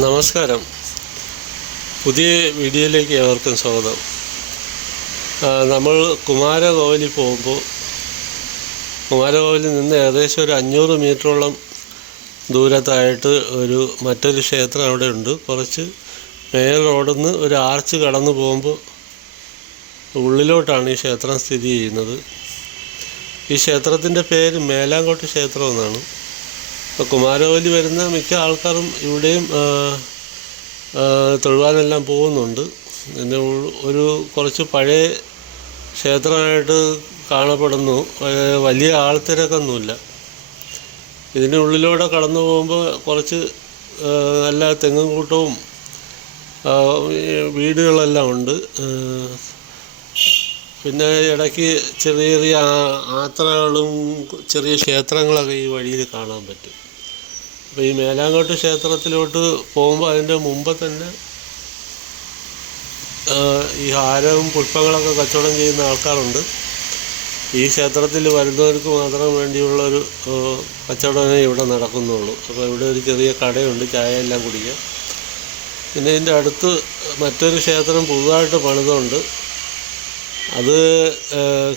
നമസ്കാരം. പുതിയ വീഡിയോയിലേക്ക് ഏവർക്കും സ്വാഗതം. നമ്മൾ കുമാരകോവിലിൽ പോകുമ്പോൾ കുമാരകോവിലിൽ നിന്ന് ഏകദേശം ഒരു അഞ്ഞൂറ് മീറ്ററോളം ദൂരത്തായിട്ട് ഒരു മറ്റൊരു ക്ഷേത്രം അവിടെ ഉണ്ട്. കുറച്ച് മേൽ റോഡിൽ നിന്ന് ഒരു ആർച്ച് കടന്നു പോകുമ്പോൾ ഉള്ളിലോട്ടാണ് ഈ ക്ഷേത്രം സ്ഥിതി ചെയ്യുന്നത്. ഈ ക്ഷേത്രത്തിന്റെ പേര് മേലാങ്കോട്ട് ക്ഷേത്രം എന്നാണ്. ഇപ്പോൾ കുമാരവേലി വരുന്ന മിക്ക ആൾക്കാരും ഇവിടെയും തൊഴുവാനെല്ലാം പോകുന്നുണ്ട്. പിന്നെ ഒരു കുറച്ച് പഴയ ക്ഷേത്രമായിട്ട് കാണപ്പെടുന്നു. വലിയ ആൾത്തിരക്കൊന്നുമില്ല. ഇതിന്റെ ഉള്ളിലൂടെ കടന്നു പോകുമ്പോൾ കുറച്ച് നല്ല തെങ്ങും കൂട്ടവും വീടുകളെല്ലാം ഉണ്ട്. പിന്നെ ഇടയ്ക്ക് ചെറിയ ചെറിയ ആത്രകളും ചെറിയ ക്ഷേത്രങ്ങളൊക്കെ ഈ വഴിയിൽ കാണാൻ പറ്റും. അപ്പോൾ ഈ മേലാങ്കോട്ട് ക്ഷേത്രത്തിലോട്ട് പോകുമ്പോൾ അതിന്റെ മുമ്പ് തന്നെ ഈ ഹാരവും പുഷ്പങ്ങളൊക്കെ കച്ചവടം ചെയ്യുന്ന ആൾക്കാരുണ്ട്. ഈ ക്ഷേത്രത്തിൽ വരുന്നവർക്ക് മാത്രം വേണ്ടിയുള്ള ഒരു കച്ചവടമേ ഇവിടെ നടക്കുന്നുള്ളൂ. അപ്പോൾ ഇവിടെ ഒരു ചെറിയ കടയുണ്ട് ചായ എല്ലാം കുടിക്കാം പിന്നെ ഇതിന്റെ അടുത്ത് മറ്റൊരു ക്ഷേത്രം പുതുതായിട്ട് പണിതുണ്ട് അത്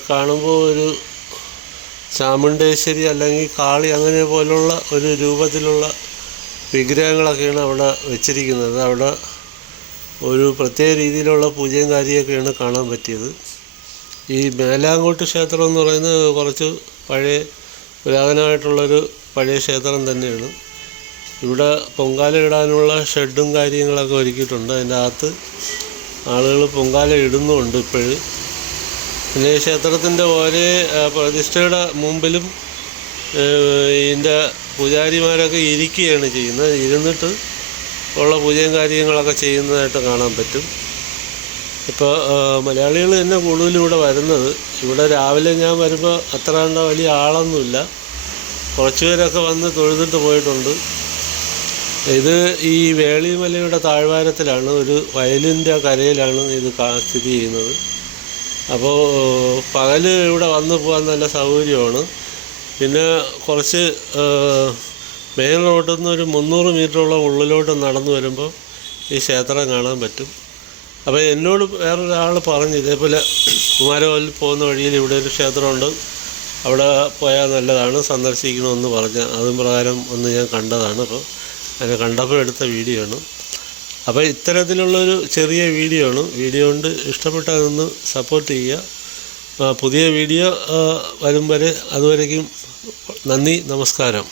കാണുമ്പോൾ ഒരു ചാമുണ്ടേശ്വരി അല്ലെങ്കിൽ കാളി അങ്ങനെ പോലുള്ള ഒരു രൂപത്തിലുള്ള വിഗ്രഹങ്ങളൊക്കെയാണ് അവിടെ വെച്ചിരിക്കുന്നത്. അവിടെ ഒരു പ്രത്യേക രീതിയിലുള്ള പൂജയും കാര്യമൊക്കെയാണ് കാണാൻ പറ്റിയത്. ഈ മേലാങ്കോട്ട് ക്ഷേത്രം എന്ന് പറയുന്നത് കുറച്ച് പഴയ പുരാതനമായിട്ടുള്ളൊരു പഴയ ക്ഷേത്രം തന്നെയാണ്. ഇവിടെ പൊങ്കാല ഇടാനുള്ള ഷെഡും കാര്യങ്ങളൊക്കെ ഒരുക്കിയിട്ടുണ്ട്. അതിന്റെ അകത്ത് ആളുകൾ പൊങ്കാല ഇടുന്നുമുണ്ട് ഇപ്പോഴും. പിന്നെ ഈ ക്ഷേത്രത്തിന്റെ ഒരേ പ്രതിഷ്ഠയുടെ മുമ്പിലും ഇതിന്റെ പൂജാരിമാരൊക്കെ ഇരിക്കുകയാണ് ചെയ്യുന്നത്. ഇരുന്നിട്ട് ഉള്ള പൂജയും കാര്യങ്ങളൊക്കെ ചെയ്യുന്നതായിട്ട് കാണാൻ പറ്റും. ഇപ്പോൾ മലയാളികൾ തന്നെ കൂടുതലും ഇവിടെ വരുന്നത്. ഇവിടെ രാവിലെ ഞാൻ വരുമ്പോൾ അത്ര കണ്ട വലിയ ആളൊന്നുമില്ല. കുറച്ച് പേരൊക്കെ വന്ന് തൊഴുതിട്ട് പോയിട്ടുണ്ട്. ഇത് ഈ വേളിമലയുടെ താഴ്വാരത്തിലാണ് ഒരു വയലിന്റെ കരയിലാണ് ഇത് സ്ഥിതി ചെയ്യുന്നത്. അപ്പോൾ പകൽ ഇവിടെ വന്ന് പോകാൻ നല്ല സൗകര്യമാണ്. പിന്നെ കുറച്ച് മെയിൻ റോഡിൽ നിന്ന് ഒരു മുന്നൂറ് മീറ്ററോളം ഉള്ളിലോട്ട് നടന്നു വരുമ്പോൾ ഈ ക്ഷേത്രം കാണാൻ പറ്റും. അപ്പോൾ എന്നോട് വേറൊരാൾ പറഞ്ഞു ഇതേപോലെ കുമാരകോലിൽ പോകുന്ന വഴിയിൽ ഇവിടെ ഒരു ക്ഷേത്രമുണ്ട്. അവിടെ പോയാൽ നല്ലതാണ് സന്ദർശിക്കണമെന്ന് പറഞ്ഞ അതും പ്രകാരം ഒന്ന് ഞാൻ കണ്ടതാണ്. അപ്പോൾ അതിനെ കണ്ടപ്പോൾ എടുത്ത വീഡിയോ ആണ്. അപ്പോൾ ഇത്തരത്തിലുള്ളൊരു ചെറിയ വീഡിയോ ആണ് വീഡിയോ കൊണ്ട് ഇഷ്ടപ്പെട്ടാൽ നിന്ന് സപ്പോർട്ട് ചെയ്യുക. പുതിയ വീഡിയോ വരും വരെ അതുവരേക്കും നന്ദി നമസ്കാരം.